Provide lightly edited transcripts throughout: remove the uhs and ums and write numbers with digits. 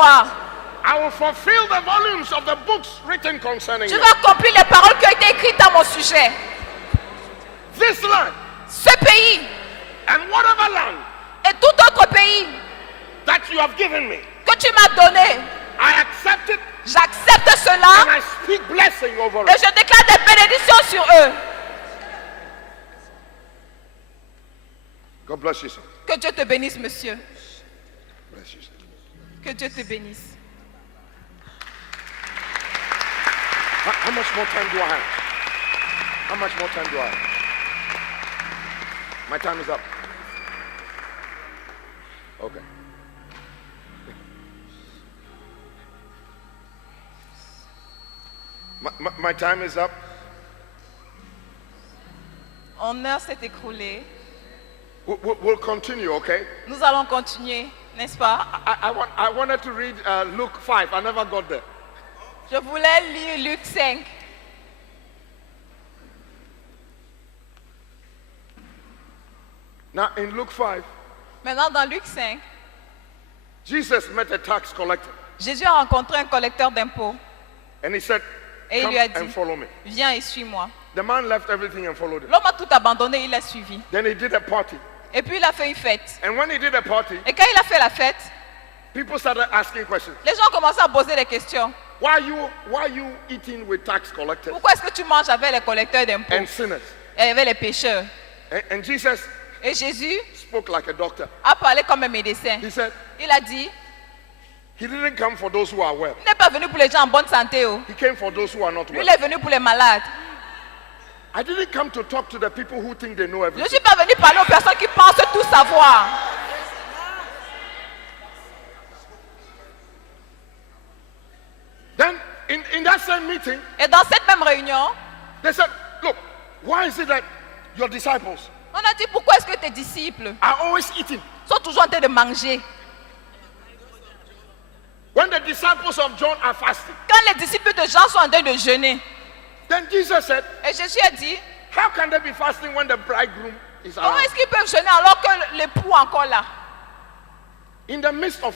savoir. I will fulfill the volumes of the books written concerning Je you. vais accomplir les paroles qui ont été écrites à mon sujet. This land Ce pays and whatever land et tout autre pays that you have given me, que tu m'as donné, I accept it j'accepte and cela I speak blessing over et it. je déclare des bénédictions sur eux. God bless you, sir. Que Dieu te bénisse, monsieur. Bless you, sir. Que Dieu te bénisse. How much more time do I have? How much more time do I have? My time is up. Okay. My time is up. Une heure s'est écoulée. We'll continue, okay? Nous allons continuer, n'est-ce pas? I wanted to read Luke 5. I never got there. Je voulais lire Luc 5. Now, in Luke 5, Maintenant, dans Luc 5, Jesus met a tax collector. Jésus a rencontré un collecteur d'impôts And he said, et il come lui a and dit, follow me. viens et suis-moi. The man left everything and followed him. L'homme a tout abandonné, il l'a suivi. Then he did a party. Et puis il a fait une fête. And when he did a party, Et quand il a fait la fête, people started asking questions. les gens ont commencé à poser des questions. Why are you eating with tax collectors Pourquoi est-ce que tu manges avec les collecteurs d'impôts and sinners? et avec les pécheurs? And Jesus Et Jésus spoke like a doctor. a parlé comme un médecin. He said, Il a dit, he didn't come for those who are well. il n'est pas venu pour les gens en bonne santé. Oh. He came for those who are not Lui, well. il est venu pour les malades. I didn't come to talk to the people who think they know Je ne everything. suis pas venu parler aux personnes qui pensent tout savoir. Then in that same meeting, Et dans cette même réunion, they said, look, why is it that your disciples on a dit, pourquoi est-ce que tes disciples are always eating? sont toujours en train de manger? When the disciples of John are fasting. Quand les disciples de Jean sont en train de jeûner. Then Jesus said, Et Jésus a dit, how can they be fasting when the bridegroom is comment around? est-ce qu'ils peuvent jeûner alors que l'époux est encore là? In the midst of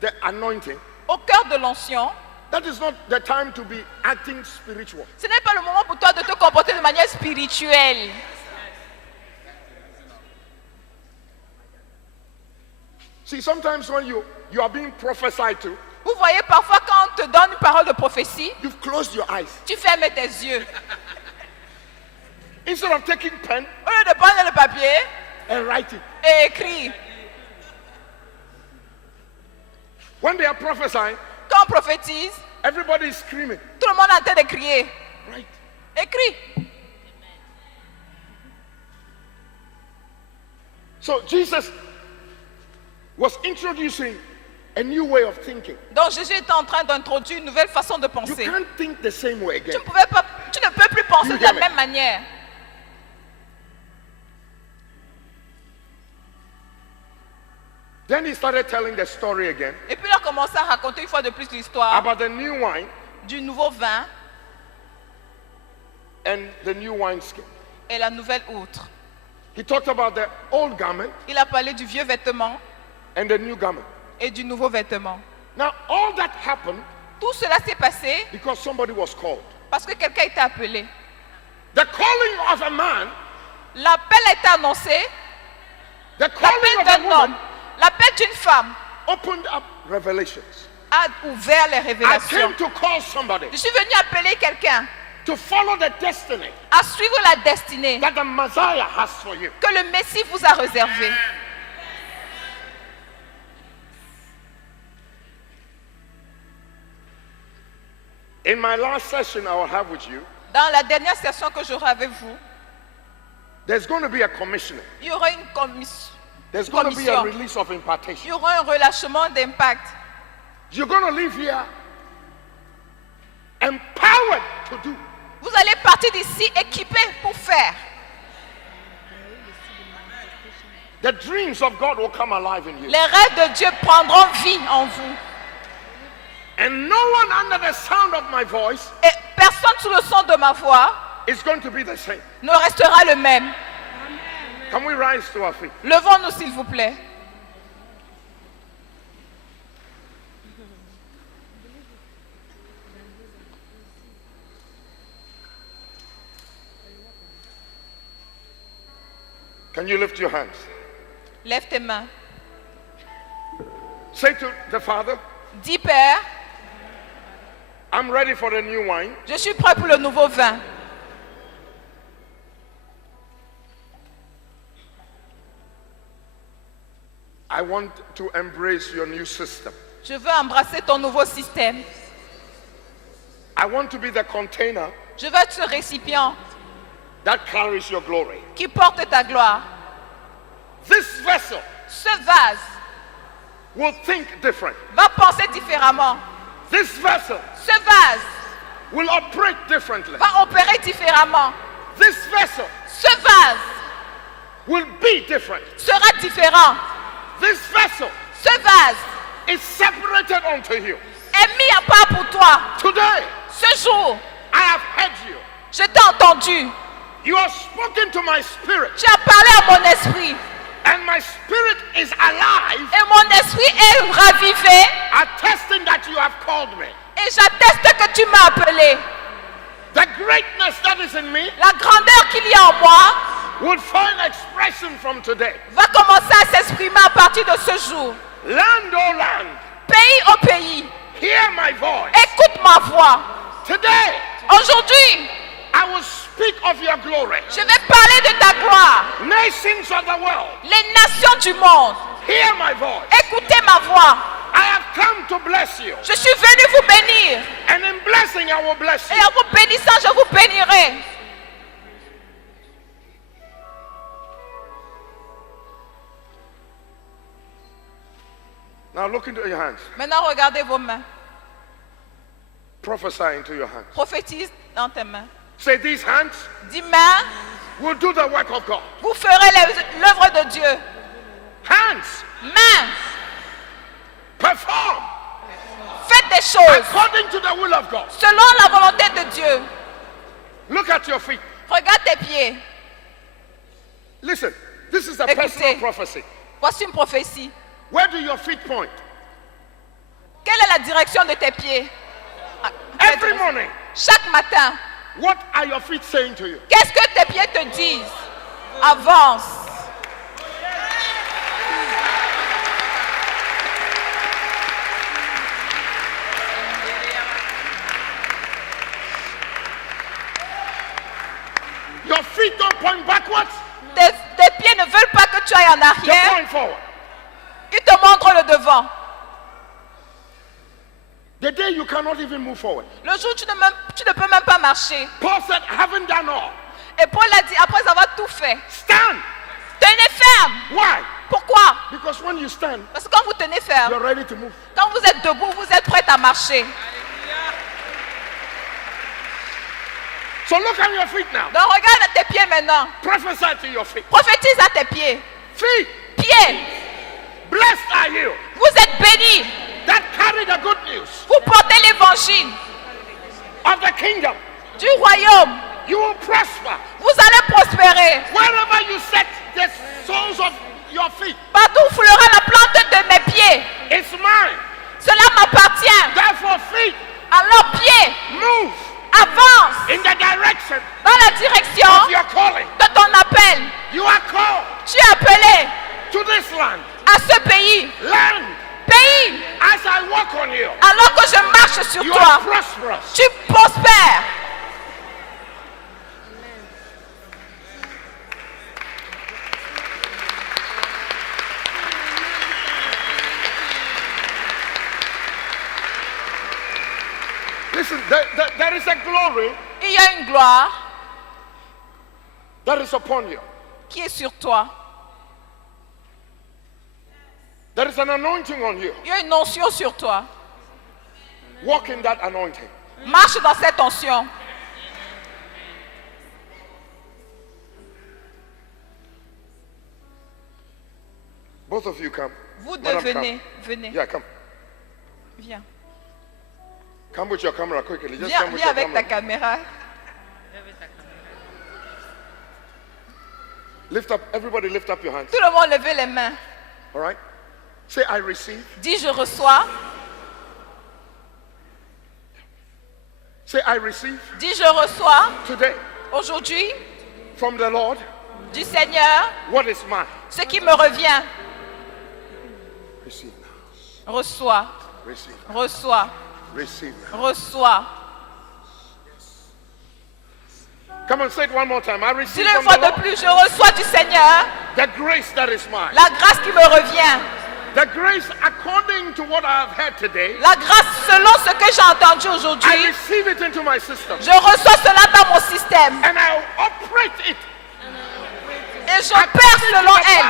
the anointing, Au cœur de l'onction, that is not the time to be acting spiritual. ce n'est pas le moment pour toi de te comporter de manière spirituelle. See, sometimes when you are being prophesied to, Vous voyez, parfois quand on te donne une parole de prophétie, you've closed your eyes. tu fermes tes yeux. Instead of taking pen Au lieu de prendre le papier and writing. et écrire. When they are prophesying, Quand on prophétise, everybody is screaming. tout le monde est en train de crier. Right. Écris. So Jesus was introducing a new way of thinking. Donc Jésus était en train d'introduire une nouvelle façon de You penser. can't think the same way again. Tu ne peux plus penser You de la hear me? même manière. Then he started telling the story again Et puis il a commencé à raconter une fois de plus l'histoire about the new wine du nouveau vin and the new wineskin. et la nouvelle outre. He talked about the old garment Il a parlé du vieux vêtement and the new garment. et du nouveau vêtement. Now, all that happened Tout cela s'est passé because somebody was called. parce que quelqu'un était appelé. The calling of a man, L'appel a été annoncé, the calling l'appel of a d'un woman homme, l'appel d'une femme opened up revelations. a ouvert les I révélations. came to call somebody Je suis venu appeler quelqu'un to follow the destiny à suivre la destinée that the Messiah has for you. que le Messie vous a réservée. In my last session I will have with you, Dans la dernière session que j'aurai avec vous, there's going to be a commissioning. il y aura une commission. There's going to be a Commission. release of Il impartation. y aura un relâchement d'impact. You're going to leave here empowered to do. Vous allez partir d'ici équipé pour faire. The dreams of God will come alive in you. Les rêves de Dieu prendront vie en vous. And no one under the sound of my voice Et personne sous le son de ma voix is going to be the same. ne restera le même. Can we rise to our feet? Levons-nous s'il vous plaît. Can you lift your hands? Lève tes mains. Say to the Father, Dis, Père, I'm ready for the new wine. je suis prêt pour le nouveau vin. I want to embrace your new system. Je veux embrasser ton nouveau système. I want to be the container Je veux être ce récipient that carries your glory. qui porte ta gloire. This vessel Ce vase will think different. va penser différemment. This vessel Ce vase will operate differently. va opérer différemment. This vessel Ce vase will be different. sera différent. This vessel Ce vase is separated unto you. est mis à part pour toi. Today, Ce jour, I have heard you. je t'ai entendu. You have spoken to my spirit, Tu as parlé à mon esprit. and my spirit is alive, Et mon esprit est ravivé. attesting that you have called me. Et j'atteste que tu m'as appelé. The greatness that is in me La grandeur qu'il y a en moi will find expression from today. va commencer à s'exprimer à partir de ce jour. Land, oh land, Pays au pays, hear my voice. écoute ma voix. Today, Aujourd'hui, I will speak of your glory. je vais parler de ta gloire. Nations of the world, Les nations du monde, hear my voice. écoutez ma voix. I have come to bless you. Je suis venu vous bénir. And in blessing, I will bless Et you. en vous bénissant, je vous bénirai. Now look into your hands. Maintenant, regardez vos mains. Prophesy into your hands. Prophétise dans tes mains. Say, these hands Dis, mains, will do the work of God. vous ferez l'œuvre de Dieu. Hands, Mains, perform faites des choses according to the will of God. selon la volonté de Dieu. Look at your feet. Regarde tes pieds. Listen, this is a Écoutez. personal prophecy. Voici une prophétie. Where do your feet point? Quelle est la direction de tes pieds? Ah, Every morning, chaque matin, what are your feet saying to you? qu'est-ce que tes pieds te disent? Avance. Your feet don't point backwards, Tes pieds ne veulent pas que tu ailles en they arrière. point forward. Ils te montrent le devant. The day you cannot even move forward. Le jour où tu ne peux même pas marcher. Paul said, having done all, Et Paul a dit, après avoir tout fait, stand. tenez ferme. Why? Pourquoi? Because when you stand, Parce que quand vous tenez ferme, you're ready to move. quand vous êtes debout, vous êtes prêt à marcher. So look at your feet now. Donc regarde tes pieds maintenant. Prophesy to your feet. Prophétise à tes pieds. Feet, Pieds, blessed are you vous êtes bénis. that carry the good news Vous portez l'évangile of the kingdom. du royaume. You will prosper. Vous allez prospérer. Wherever you set the soles of your feet, Partout où foulera la plante de mes pieds. it's mine. Cela m'appartient. Therefore, feet, Alors pieds, move avance in the direction dans la direction of your calling. de ton appel. You are called Tu es appelé to this land. à ce pays. Land, Pays, as I walk on you, alors que je marche sur you toi, are prosperous. tu prospères. Listen, there is a glory Il y a une gloire that is upon you. qui est sur toi. There is an anointing on you. Il y a une onction sur toi. Walk in that anointing. Marche dans cette onction. Both of you come. Vous deux, Madam, venez, come. venez. Yeah, come. Viens. Come with your camera quickly. Just Viens, come with viens your avec ta camera. caméra. Lift up, everybody lift up your hands. Tout le monde levez les mains. All right? Say, I receive. Dis, je reçois. Say, I receive Dis, je reçois today aujourd'hui from the Lord du Seigneur what is mine. ce qui me revient. Receive now. Reçois, Receive. reçois, Receive now. reçois. Come on, say it one more time. I receive Dis-le une from fois the de Lord plus, je reçois du Seigneur the grace that is mine. la grâce qui me revient. The grace according to what I have heard today. La grâce selon ce que j'ai entendu I aujourd'hui. receive it into my system. Je reçois cela dans mon système. And I operate it. Et j'opère selon elle.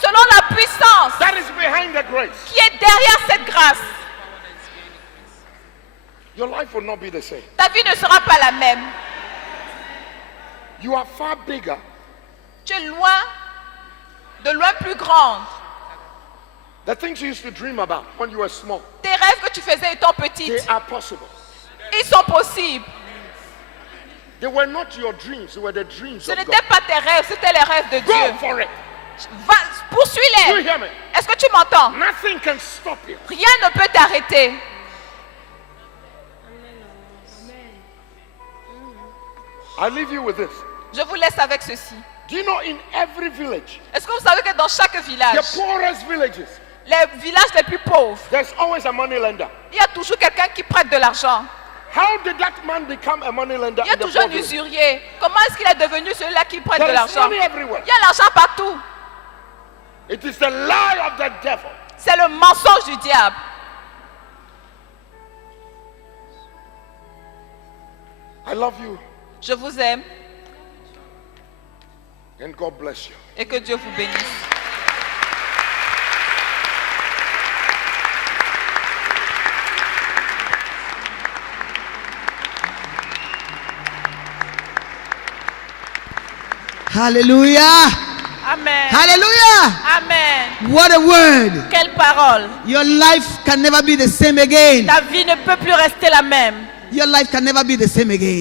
Selon la puissance That is behind the grace. qui est derrière cette grâce. Your life will not be the same. Ta vie ne sera pas la même. You are far bigger Tu es loin, de loin plus grande. the things you used to dream about when you were small. Tes rêves que tu faisais étant They petite, are possible. ils sont possibles. They were not your dreams, they were the dreams Ce of n'étaient God. pas tes rêves, c'était les rêves de Go Dieu. for it. Va, Do you poursuis-les. hear me? Est-ce que tu m'entends? Nothing can stop you. Rien ne peut t'arrêter. I leave you with this. Je vous laisse avec ceci. Do you know in every village, Est-ce que vous savez que dans chaque village, the poorest villages, les villages les plus pauvres, there's always a money lender? il y a toujours quelqu'un qui prête de l'argent. How did that man become a money lender Il y a in the toujours poor un village? usurier. Comment est-ce qu'il est devenu celui-là qui prête de There is l'argent? money everywhere. Il y a l'argent partout. It is the lie of the devil. C'est le mensonge du diable. I love you Je vous aime and God bless you. et que Dieu vous bénisse. Hallelujah. Amen. Hallelujah. Amen. What a word. Quelle parole. Your life can never be the same again. Ta vie ne peut plus rester la même. Your life can never be the same again.